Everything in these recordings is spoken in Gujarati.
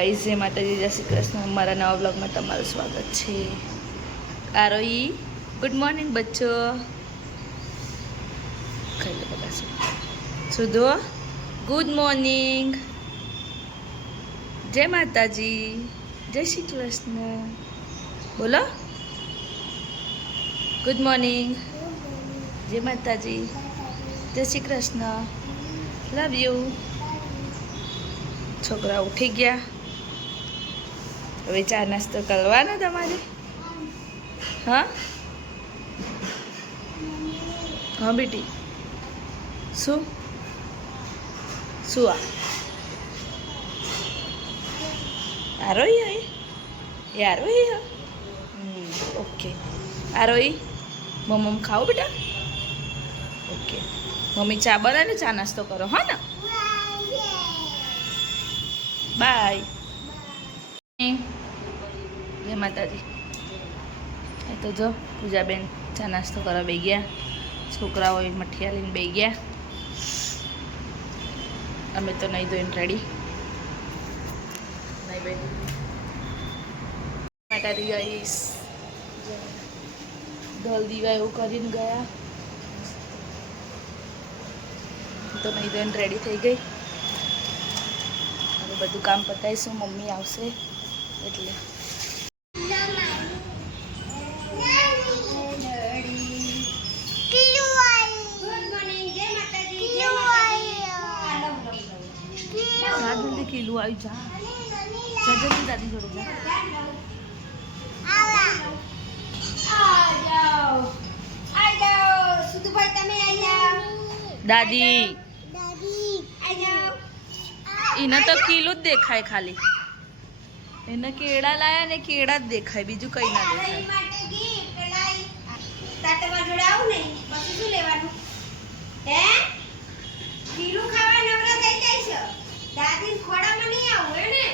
ગાઈસ જય માતાજી, જય શ્રી કૃષ્ણ। અમારા નવા બ્લોગમાં તમારું સ્વાગત છે। આરોહી ગુડ મોર્નિંગ બચ્ચો, ખાઈ લો બધા। સુધો ગુડ મોર્નિંગ, જય માતાજી, જય શ્રી કૃષ્ણ બોલો। ગુડ મોર્નિંગ, જય માતાજી, જય શ્રી કૃષ્ણ, લવ યુ। છોકરા ઉઠી ગયા, હવે ચા નાસ્તો કરવાનો તમારે? હા હા બેટી, શું શું આરોહી હે? એ આરોહી હે? ઓકે આરોહી, મમ્મ ખાઓ બેટા? ઓકે મમ્મી ચા બનાવે, ચા નાસ્તો કરો હા ને? બાય। જય માતાજી। એ તો જો પૂજાબેન ચા નાસ્તો કરવા બેસી ગયા, છોકરાઓ મઠિયા લઈને બેસી ગયા, અમે તો નહીં ધોઈને રેડી નહીં બેસી માતાજી ગઈશ, ઢોલ દીવા એવું કરીને ગયા, તો નહીં ધોઈને રેડી થઈ ગઈ। હવે બધું કામ પતાવીશું, મમ્મી આવશે એટલે। કિલો આવી જા જલ્દી દાદી જોડે જા। દાદી એને તો કિલો જ દેખાય, ખાલી એને કેળા લાયા ને કેળા જ દેખાય, બીજું કઈ ના દેખાય। દાદી ખોડામાં નહીં આવું હે ને?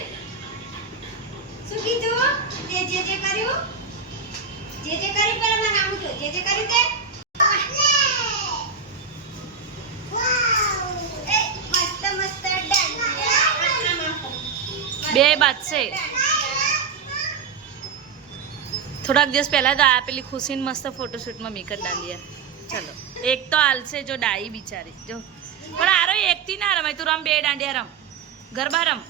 શું કીધું? જે કર્યું, જે કર્યું પેલા મને આમ કહો, જે કર્યું તે મસ્ત મસ્ત બે બાત છે। થોડાક દિવસ પહેલા તો આ પેલી ખુશીને મસ્ત ફોટોશૂટમાં મેકઅપ ડાલ્યા। ચલો એક તો હાલશે જો ડાઈ બિચારી જો, પણ આરો એકથી ના રમાય, તું રમ, બે દાંડિયા રમ, ગરબા રમ।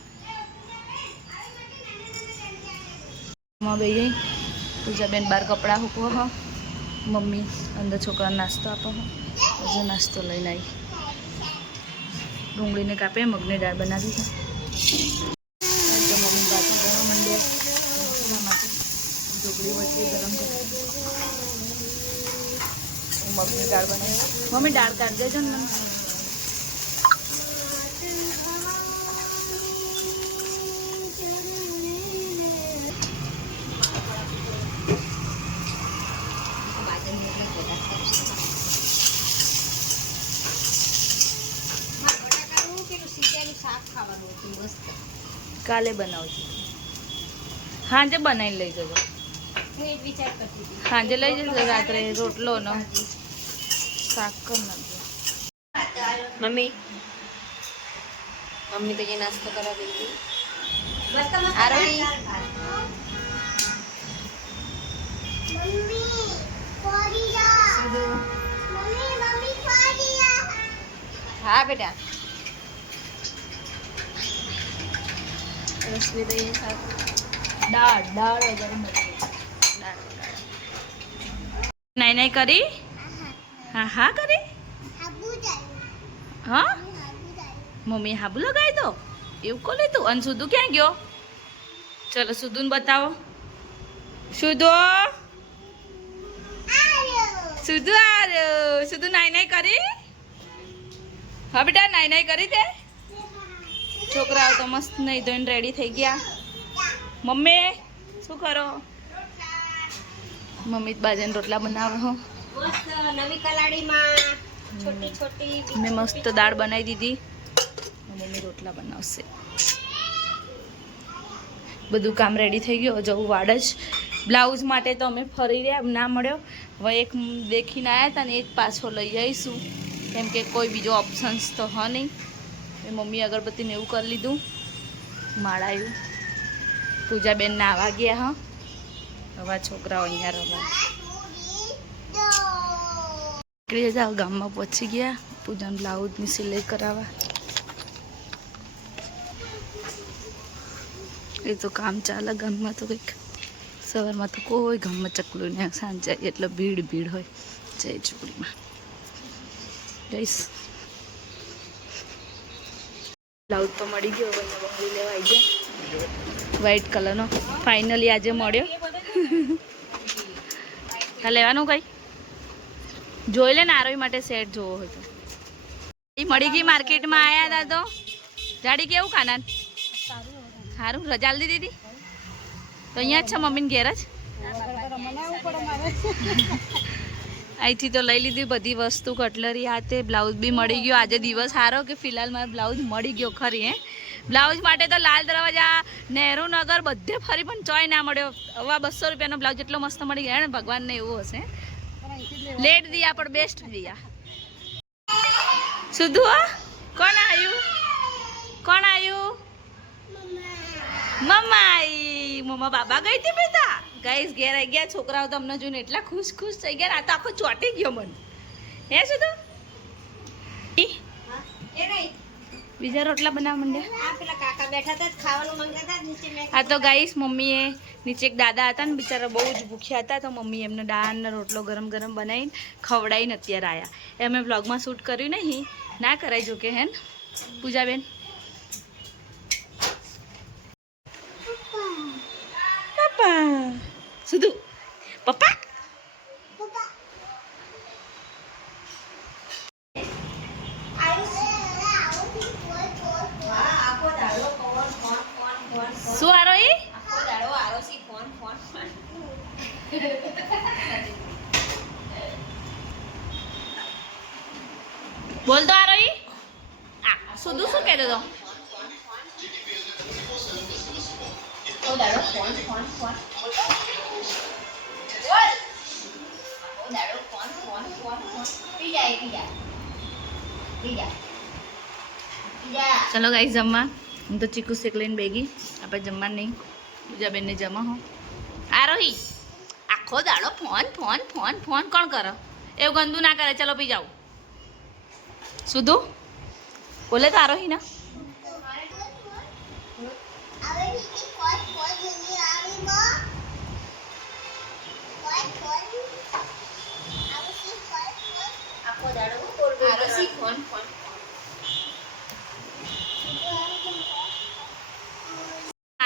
ભાઈ પૂજાબેન બાર કપડાં મૂકવો હો, મમ્મી અંદર છોકરાને નાસ્તો આપો હો, હજુ નાસ્તો લઈને આવી, ડુંગળીને કાપે, મગની દાળ બનાવી છે, મમ્મી પાછળ ગરમ મંડ્યા માટે ડુંગળી વચ્ચે ગરમ કરે, મગની દાળ બનાવી। મમ્મી દાળ કાઢી દેજો ને મને। કાલે બનાવજો, સાંજે બનાવીને લઈ જજો, સાંજે લઈ જજો, રાત્રે રોટલો ને શાક કરી નાખજો। મમ્મી તો ये नाश्ता करा देगी। आरोही हाँ बेटा, रसोई तो ये साथ દાળ દાળ નહીં નહીં કરી, હા હા કરી, હા મમ્મી હાબુ લગાવી દો એવું કોલે તું। અને સુધુ ક્યાં ગયો? ચલો સુધુને બતાવો, સુધુ સુધુ આવ્યો, સુધુ નાઈ નાઈ કરી, હા બેટા નાઈ નાઈ કરી તે? છોકરાઓ તો મસ્ત નહીં ધોઈને રેડી થઈ ગયા। મમ્મી શું કરો? મમ્મી બાજન રોટલા બનાવે હો, નવી કલાડીમાં છોટી છોટી મેં મસ્ત દાળ બનાવી દીધી, મમ્મી રોટલા બનાવશે। બધું કામ રેડી થઈ ગયું, જવું વાડ જ। બ્લાઉઝ માટે તો અમે ફરી રહ્યા, ના મળ્યો, હવે એક દેખીને આવ્યા હતા ને એ જ પાછો લઈ આવીશું, કેમ કે કોઈ બીજો ઓપ્શન્સ તો હ નહીં। મમ્મી અગરબત્તીને એવું કરી લીધું, માળાયું પૂજાબેન નાવા ગયા હા. હવે છોકરાઓ અહીંયા રમવા નીકળી જાવ. ગામમાં પહોંચી ગયા. પૂજાને બ્લાઉઝની સિલાઈ કરાવવા. એ તો કામ ચાલે ગામમાં તો કંઈક. સવારમાં તો કોઈ ગામમાં ચકલું ને સાંજે એટલે ભીડ હોય. જય ચોરીમાં જઈશ. બ્લાઉઝ તો મળી ગયો. બંને બંગડી લેવા આવી ગયા. વ્હાઈટ કલરનો ફાઇનલી આજે મળ્યો. હા લેવાનું કઈ જોઈ લે ને. આરોહી માટે સેટ જોવો હોય તો એ મળી ગઈ. માર્કેટમાં આવ્યા હતા તો જાડી કેવું ખાના સારું. રજા આલી દીધી તો અહીંયા જ છે મમ્મીને ઘેર જ. અહીંથી તો લઈ લીધી બધી વસ્તુ. કટલરી હાથે બ્લાઉઝ બી મળી ગયો. આજે દિવસ સારો કે ફિલહાલ મારે બ્લાઉઝ મળી ગયો ખરી. બ્લાઉઝ માટે તો લાલ દરવાજા, નહેરુ નગર બધે ફરી પણ ચોય ના મળ્યો. હવે 200 રૂપિયાનો બ્લાઉઝ એટલો મસ્ત મળી ગયા ને. ભગવાનને એવું હશે. લેટ દિયા પણ બેસ્ટ દિયા. સુધુ કોણ આવ્યું? કોણ આવ્યું? મમ્મા આવી. મમ્મા બાબા ગઈ હતી બેટા. ગાઈસ ઘેર આવી ગયા. છોકરાઓ તો અમને જોઈને એટલા ખુશ થઈ ગયા. આ તો આખો ચોટી ગયો મન. હે સુધુ બીજા રોટલા બનાવવા માંડ્યા. આ તો ગાઈસ મમ્મીએ નીચે એક દાદા હતા ને બિચારા બહુ જ ભૂખ્યા હતા. તો મમ્મી એમને દાળ ને રોટલો ગરમ બનાવીને ખવડાવીને અત્યારે આવ્યા. એ અમે વ્લોગમાં શૂટ કર્યું નહીં. ના કરાય જોકે હે ને પૂજાબેન. પપ્પા સુધુ પપ્પા શું આરોહી? બોલ તો આરોહી. સુધુ શું કહેતો હતો? ચલો ગાઈસ જમવા. હું તો ચીકુ શેક લઈને બેગી. આપણે જમવા નહીં. પૂજાબેનને જમા હો. આરોહી આખો દાડો ફોન કોણ કરે? એવું ગંદુ ના કરે. ચલો પી જાઓ. સુધુ બોલે તો આરોહી ના.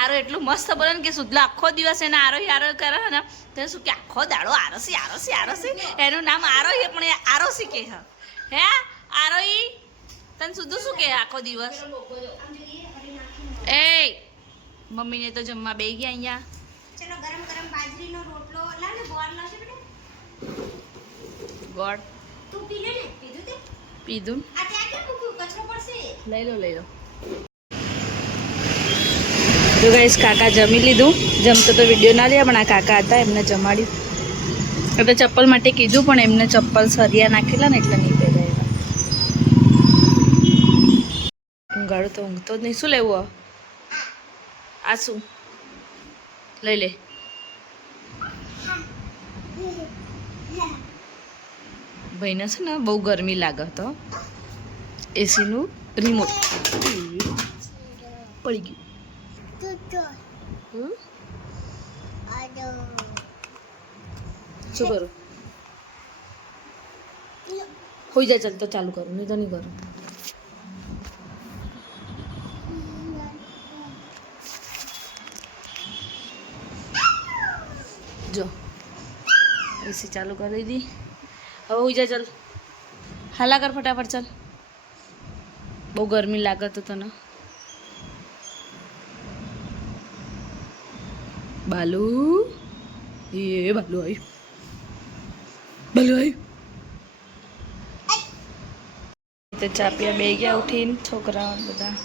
આરો એટલું મસ્ત બોલે ને કે સુધલા આખો દિવસ એને આરોહી કરે ને તો શું કે આખો દાડો આરોસી. એનું નામ આરોહી પણ એ આરોસી કે હે આરોહી. તને સુધુ શું કે આખો દિવસ? એ મમ્મીને તો જમવા બે ગયા અહીંયા. ચલો ગરમ બાજરીનો રોટલો લા ને ગોળ લાવશે બેટા. ગોળ તું પી લે ને. પીધું તે? પીધું. આ ત્યાં કેમ મૂક્યું? કચરો પડશે. લઈ લો. તો ગાઈસ કાકા જમી લીધું. જમતો તો વિડીયો ના લે પણ આ કાકા હતા એમને જમાડ્યું. એટલે ચપ્પલ માટે કીધું પણ એમને ચપ્પલ સરિયા નાખેલા ને એટલે નહીં પહેર્યા. ઊંઘાડો તો ઊંઘતો જ નહીં. શું લેવું? આ શું લઈ લે. ભાઈને છે ને બહુ ગરમી લાગે તો એસીનું રિમોટ પડી ગયું. શું કરું? હોઈ જાય. ચાલ તો ચાલુ કરું. નહીં તો નહીં કરું. જો એસી ચાલુ કરી દીધી. હવે હોઈ જાય. ચાલ હાલા કર ફટાફટ. ચાલ બહુ ગરમી લાગે તો તને. બાલુ બાલુ આવ્યું. તો ચા પીવા બે ગયા ઉઠીને છોકરાઓ બધા.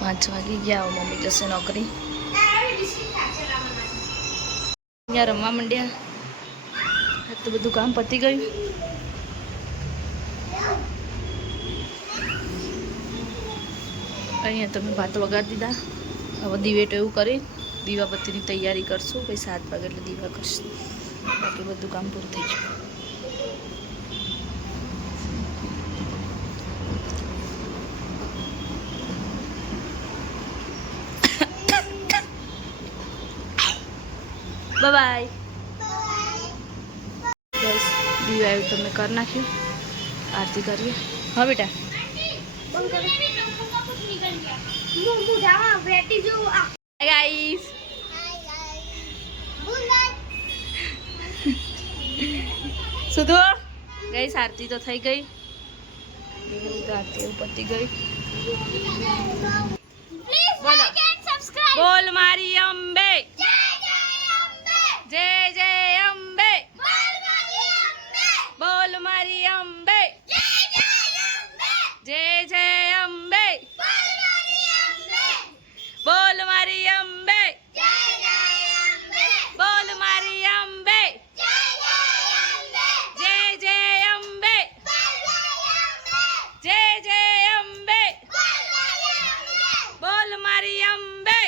5 વાગી ગયા. મમ્મી જશે નોકરી. અહીંયા રમવા માંડ્યા. તો બધું કામ પતી ગયું. અહીંયા તમે ભાત વગાડી દીધા. હવે દિવેટ એવું કરી દીવાબત્તીની તૈયારી કરશું. પછી 7 વાગે એટલે દીવા કરશું. બાકી બધું કામ પૂરું થઈ ગયું. બાય બસ દીવા એવું તમે કરી નાખ્યું. આરતી કરીએ. હા બેટા ગાઈસ સુધો ગાઈસ આરતી તો થઈ ગઈ. આરતી એવું પતી ગઈ. બોલો બોલ મારી અંબે જય જય અંબે બોલ મારી અંબે જય જય અંબે બોલ મારી અંબે બોલ મારી અંબે જય જય અંબે જય જય અંબે બોલ મારી અંબે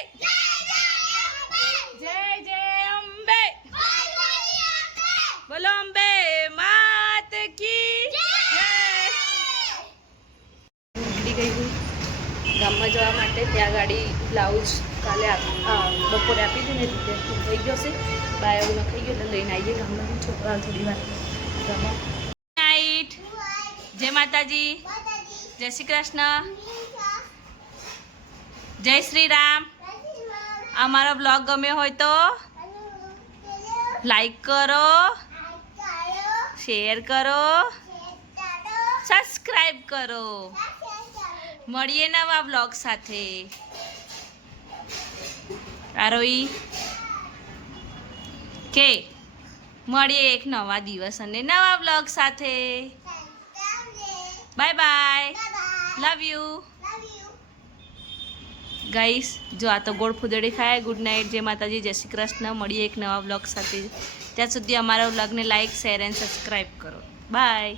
જય જય અંબે બોલો અંબે માત કી જય. નીકળી ગઈ હું ગામમાં જવા માટે. ત્યાં ગાડી બ્લાઉઝ કાલે બપોરે આપી દીધું ને એટલે થઈ ગયો છે. બાય એવું નખાઈ ગયો એટલે લઈને આવીએ ગામમાં. છોકરા થોડી વાર ગામમાં. નાઇટ જય માતાજી જય શ્રી કૃષ્ણ જય શ્રી રામ. અમારો બ્લોગ ગમ્યો હોય તો લાઈક કરો, શેર કરો, સબસ્ક્રાઈબ કરો. મળીએ નવા બ્લોગ સાથે. આરોઈ કે મળીએ એક નવા દિવસ અને નવા બ્લોગ સાથે. Bye bye. Love you guys. જો આ તો ગોળ ફૂદડી ખાય. Good night. જય માતાજી જય શ્રી કૃષ્ણ. મળીએ એક નવા બ્લોગ સાથે. ત્યાં સુધી અમારા બ્લોગને લાઈક શેર એન્ડ સબસ્ક્રાઈબ કરો. બાય.